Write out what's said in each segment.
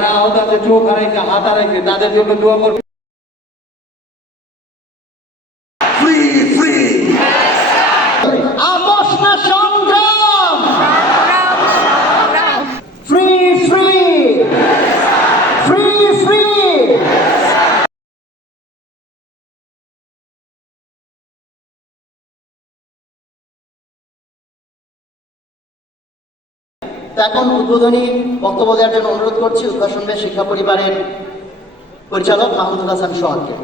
যারা আহত আছে, চোখ হারাইছে, হাত হারাইছে, তাদের জন্য দোয়া করবে। এখন উদ্বোধনী বক্তব্য দেওয়ার জন্য অনুরোধ করছি উদ্ভাসনের শিক্ষা পরিবারের পরিচালক মাহমুদুল হাসান সোহাগকে।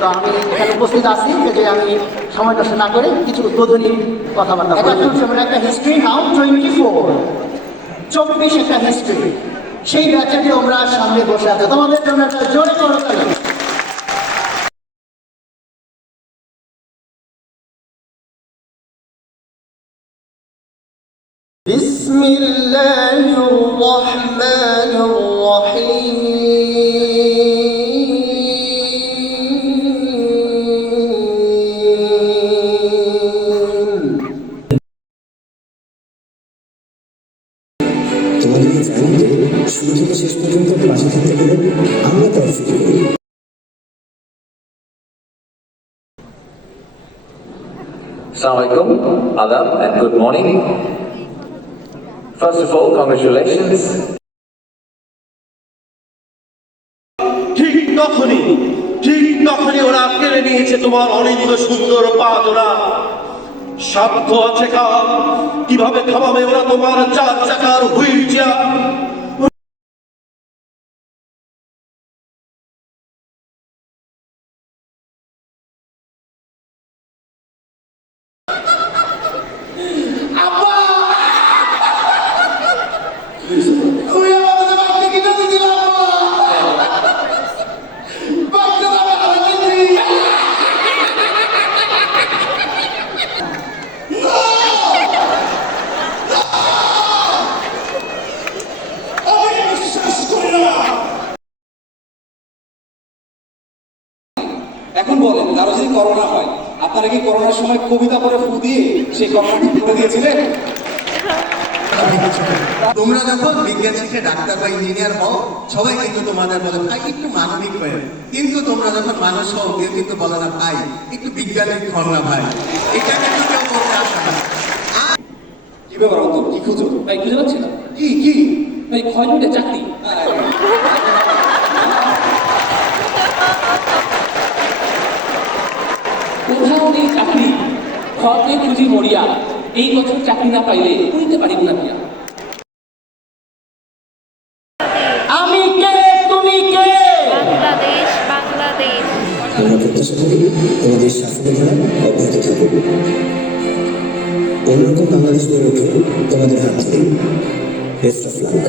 তো আমি এখানে উপস্থিত আছি যে আমি সময় নষ্ট না করে কিছু উদ্বোধনী কথাবার্তা একটা হিস্ট্রি নাও 24 একটা হিস্ট্রি, সেই ব্যাচেটি আমরা সামনে বসে আছে, তোমাদের জন্য একটা জোরে করতালি। بسم الله الرحمن الرحيم তোমাদের এই জার্নিতে শুরু থেকে শেষ পর্যন্ত পাশে থাকতে পেরে আমরা তার ফিল করি। Assalamualaikum, adab and good morning. First of all, congratulations. ঠিক তখনই ওরা কেড়ে নিয়েছে তোমার অনিন্দ সুন্দর পা জোড়া। সাধ্য আছে কার, কিভাবে থামাবে ওরা তোমার 4 চাকার হুইল চেয়ার। এখন বলেন, কারো যদি করোনা হয়, আপনারা কি করোনার সময় কবিতা পড়ে ফু দিয়ে সেই করোনাটি করে দিয়েছিলেন? তোমরা যখন বিজ্ঞান শিখে ডাক্তার বা ইঞ্জিনিয়ার হও, সবাই কিন্তু তোমাদের বলে ভাই একটু মানবিক হয়ে, কিন্তু তোমরা যখন মানুষ হও কেউ কিন্তু বলে না ভাই একটু বিজ্ঞানিক হন না ভাই, এটা কিন্তু কেউ বলতে আসে না। কি ব্যাপার অন্তর, কি খুঁজো ভাই? বুঝতে পারছি না। কি ভাই, 6 মিনিটে চাকরি? কোথাও নেই চাকরি, ঘরকে খুঁজি মরিয়া। এই বছর চাকরি না পাইলে উড়িতে পারিব না পিয়া। আমি কে, তুমি কে? বাংলাদেশ বাংলাদেশ। আমরা প্রত্যাশা করি তোমাদের সাফল্য ধারা অব্যাহত থাকুক। অন্যরকম বাংলাদেশ গড়ে উঠুক তোমাদের হাত ধরে। Best of luck.